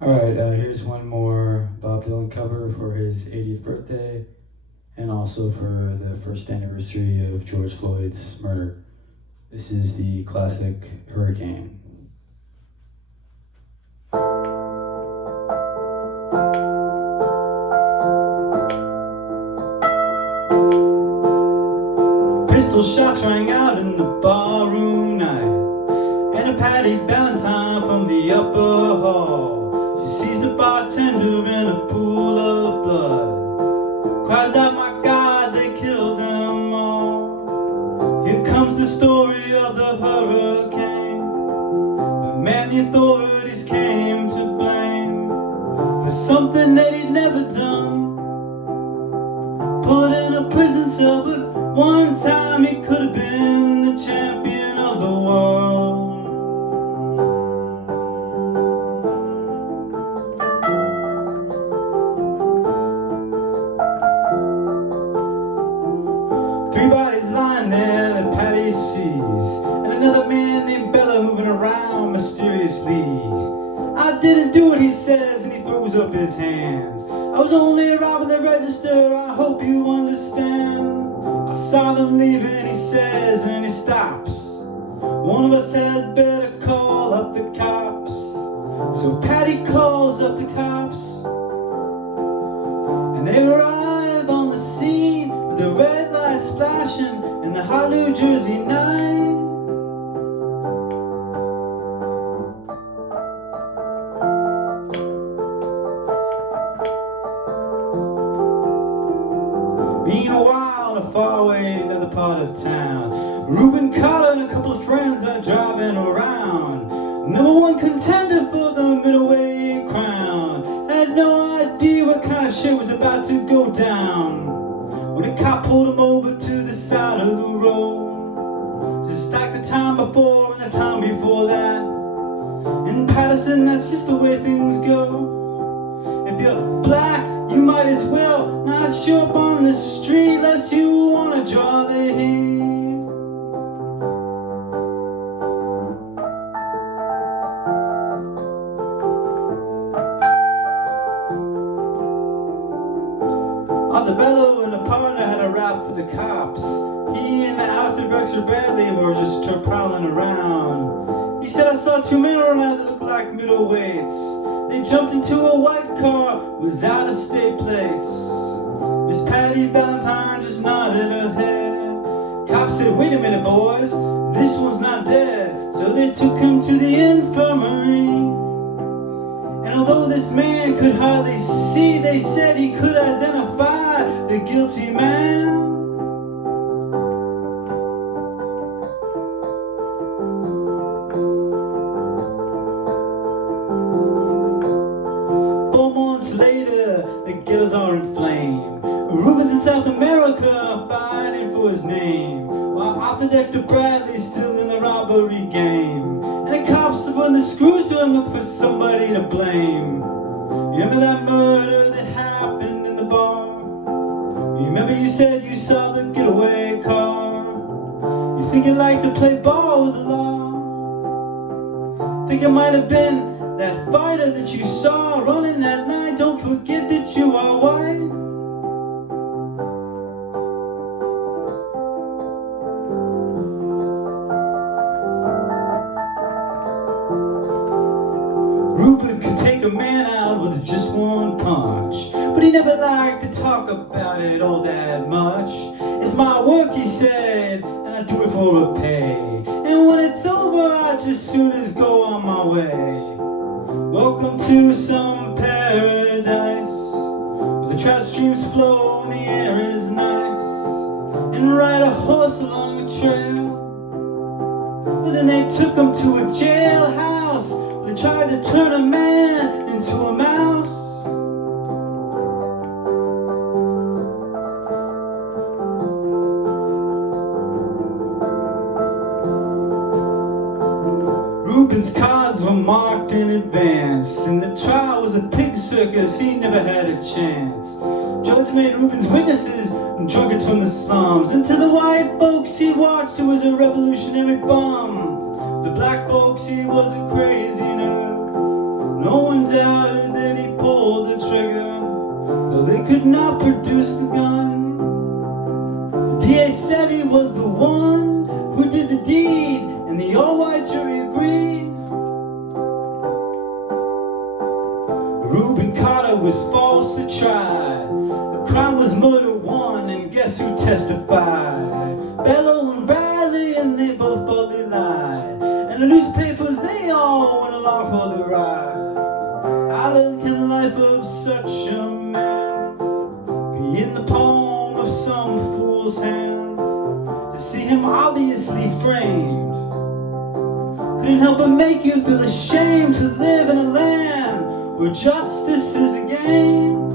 Alright, here's one more Bob Dylan cover for his 80th birthday and also for the first anniversary of George Floyd's murder. This is the classic Hurricane. Pistol shots rang out in the barroom night, and a Patty Valentine from the upper hall. She sees the bartender in a pool of blood, cries out, "My God, they killed them all." Here comes the story of the hurricane, the man the authorities came to blame for something that he'd never done. Put in a prison cell, but one time he could have been the champion of the world. 3 bodies lying there that Patty sees, and another man named Bella moving around mysteriously. "I didn't do it," he says, and he throws up his hands. "I was only robbing the register, I hope you understand. I saw them leaving," he says, and he stops. "One of us had better call up the cops." So Patty calls up the cops, and they arrive on the scene with the red lights flashing in the hot New Jersey night. Meanwhile, in a faraway another part of town, Reuben Carter and a couple of friends are driving around. #1 contender for the middleweight crown. Had no idea what kind of shit was about to go down when a cop pulled him over to the side of the road, just like the time before and the time before that. In Patterson, that's just the way things go. If you're black, you might as well not show up on the street unless you wanna draw the heat. Arthur Bellow and a partner had a rap for the cops. He and Arthur Berkshire Bradley were just prowling around. He said, "I saw 2 men run out that looked like middleweights. They jumped into a white car with out-of-state plates." Miss Patty Valentine just nodded her head. Cop said, "Wait a minute, boys, this one's not dead." So they took him to the infirmary. And although this man could hardly see, they said he could identify the guilty man. Later, the ghettos are in flame. Reuben's in South America fighting for his name, while Arthur Dexter Bradley's still in the robbery game. And the cops are putting the screws to him, looking for somebody to blame. Remember that murder that happened in the bar? Remember you said you saw the getaway car? You think you'd like to play ball with the law? Think it might have been that fighter that you saw running that night. Don't forget that you are white. Rupert could take a man out with just one punch, but he never liked to talk about it all that much. "It's my work," he said, "and I do it for a pay. And when it's over, I just soon as go on my way. Welcome to some paradise, where the trout streams flow and the air is nice, and ride a horse along a trail." But then they took him to a jailhouse, where they tried to turn a man into a mouse. Reuben's cards were marked in advance, and the trial was a pig circus, he never had a chance. Judge made Reuben's witnesses and drunkards from the slums, and to the white folks he watched, it was a revolutionary bum. The black folks, he was a crazy nerd. And No one doubted that he pulled the trigger, though they could not produce the gun. The DA said he was the one who did the deed, and the all-white jury agreed. Reuben Carter was falsely tried. The crime was murder one, and guess who testified? Bellow and Bradley, and they both boldly lied. And the newspapers, they all went along for the ride. How long can the life of such a man be in the palm of some fool's hand? To see him obviously framed couldn't help but make you feel ashamed to live in a land where justice is a game.